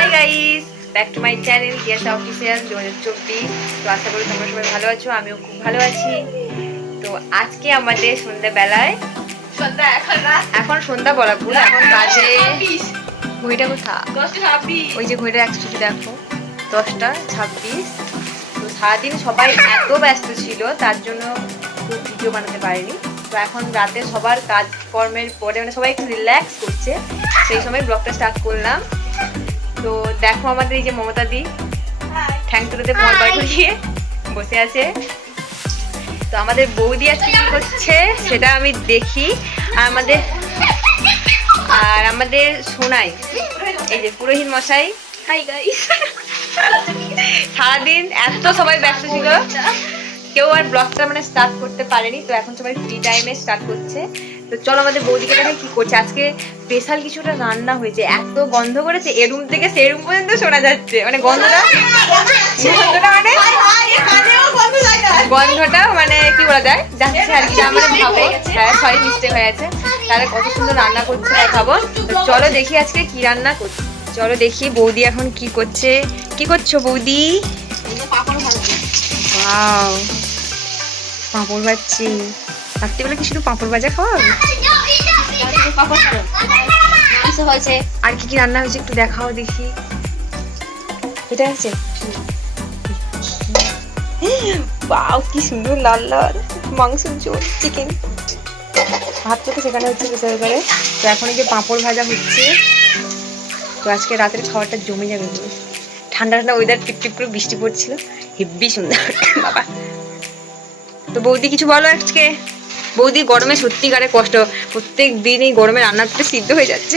Hi guys, back to my channel DS official 2024। তো আশা করি তোমরা সবাই ভালো আছো, আমিও খুব ভালো আছি। তো আজকে আমাদের সন্ধ্যাবেলায় এখন সন্ধ্যা বলা ভুল, এখন বাজে ঘড়িটা কোথা 10:26। ওই যে ঘড়িটা একচুয়ালি দেখো 10:26। তো সারাদিন সবাই এত ব্যস্ত ছিল তার জন্য ভিডিও বানাতে পারিনি। তো এখন রাতে সবার কাজকর্মের পরে মানে সবাই একটু রিল্যাক্স করছে, সেই সময় ব্লগটা স্টার্ট করলাম। তো দেখো আমাদের এই যে মমতা দি ঠ্যাং তুলোতে বল বার করিয়ে বসে আছে। তো আমাদের বৌদি আজকে কি করছে সেটা আমি দেখি। আর আমাদের সোনাই এই যে পুরোহিত মশাই, হাই গাইস, সারাদিন এত সবাই ব্যস্ত ছিল কেউ আর ব্লগটা মানে স্টার্ট করতে পারেনি। তো এখন সবাই ফ্রি টাইমে স্টার্ট করছে। তো চলো আমাদের বৌদিকে দেখে কি করছে। আজকে স্পেশাল কিছুটা রান্না হয়েছে, এত গন্ধ করেছে এ রুম থেকে সে রুম পর্যন্ত শোনা যাচ্ছে, মানে গন্ধটা মানে কি বলা যায় যাচ্ছে আর কি। আমরা ভাবো হ্যাঁ সবাই মিস্টেক হয়ে গেছে, তাহলে কত সুন্দর রান্না করছে দেখাবো। তো চলো দেখি আজকে কি রান্না করছে। চলো দেখি বৌদি এখন কি করছে। কি করছো বৌদি? ওয়াও, পাঁপড় ভাজছি। রাত্রিবেলা কি শুধু পাঁপড় ভাজা খাওয়া? আর কি কি রান্না হয়েছে একটু দেখাও দেখি। এটা আছে, বাও কি সুন্দর লাল লাল মাংসের ঝোল, চিকেন। ভাত তো সেখানে হচ্ছে প্রেসার কুকারে। তো এখন এই যে পাঁপড় ভাজা হচ্ছে। তো আজকে রাতের খাবারটা জমে যাবে। ঠান্ডা ঠান্ডা ওয়েদার, টিপটিপ করে বৃষ্টি পড়ছিল, হেব্বি সুন্দর বাবা। তো বৌদি কিছু বলো আজকে। বৌদি গরমে সত্যিকারে কষ্ট, প্রত্যেক দিন এই গরমে রান্না করতে সিদ্ধ হয়ে যাচ্ছে।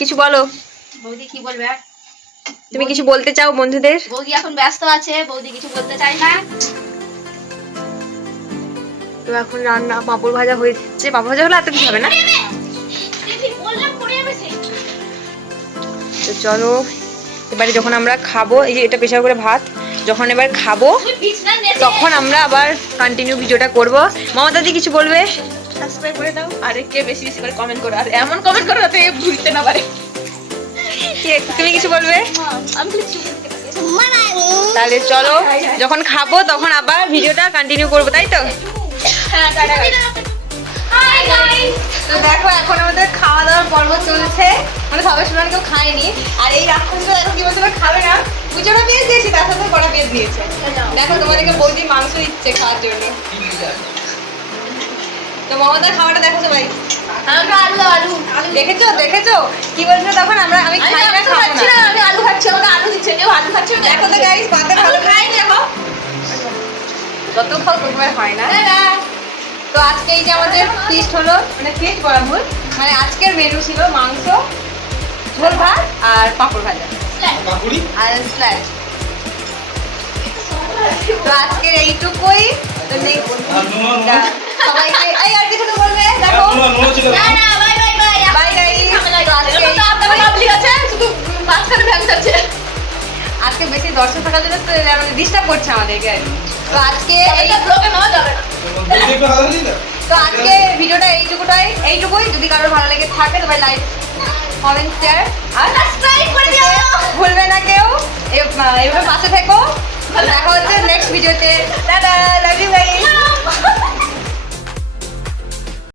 কিছু বলো বৌদি কি বলবে আর? তুমি কিছু বলতে চাও বন্ধুদের? বৌদি এখন ব্যস্ত আছে, বৌদি কিছু বলতে চাই না। তো এখন রান্না পাঁপড় ভাজা হয়েছে। পাঁপড় ভাজা হলে এত কিছু হবে না। তো চলো এবারে যখন আমরা খাবো, এই যে এটা প্রেসার করে ভাত, যখন এবার খাবো তখন আমরা আবার কন্টিনিউ ভিডিওটা করব। মমতা দি কিছু বলবে? সাবস্ক্রাইব করে দাও আর কে বেশি বেশি করে কমেন্ট করো, আর এমন কমেন্ট করো যাতে ভুলতে না পারে। তুমি কিছু বলবে? আমি কিছু বলতে পারি। তাহলে চলো যখন খাবো তখন আবার ভিডিওটা কন্টিনিউ করবো, তাই তো? হ্যাঁ, টাটা গাইস। Hi guys. তো দেখো এখন আমাদের খাওয়া দাওয়ার পর্ব চলছে, মানে সবাই শুনলাম কেউ খায়নি। আর এই রাক্ষসটা দেখো কি বলছে খাবে না, কুচোটা পেঁয়াজ দিয়েছি তার সাথে কড়া পেঁয়াজ দিয়েছে। দেখো তোমাদেরকে বৌদি মাংস দিচ্ছে খাওয়ার জন্য। তো মমতার খাওয়াটা দেখো সবাই। আমরা আলু দেখেছো দেখেছো কি বলছে তখন? আমি খাই না, খাবো না। আমি আলু খাচ্ছি, আমাকে আলু দিচ্ছে, কেউ আলু খাচ্ছে না। দেখো তো গাইস, পাতে ভালো খাই দেখো, যত খাও তোমার হয় না। তো আজকে এই যে আমাদের ফিস্ট হলো, মানে ফিস্ট করা ভুল, মানে আজকের মেনু ছিল মাংস, ঝোল ভাত আর পাঁপড় ভাজা আর স্যালাড। তো আজকের এইটুকুই। তো সবাইকে এই আর কিছু বলবে? দেখো bye bye bye. Bye guys. তো আপনাদের পাবলিক আছে, শুধু মাঝখানে ভ্যাংস আছে। আজকে বেশি দর্শক থাকার জন্য তো ডিস্টার্ব করছে আমাদেরকে। তো আজকে এই ব্লগে নেওয়া যাবে না। তো আজকে ভিডিওটা এইটুকুই। যদি কারোর ভালো লেগে থাকে তবে লাইক কমেন্ট শেয়ার আর সাবস্ক্রাইব করে দিও, ভুলবে না কেউ। এভাবে পাশে থেকো। দেখা হচ্ছে নেক্সট ভিডিওতে। Tata, love you guys.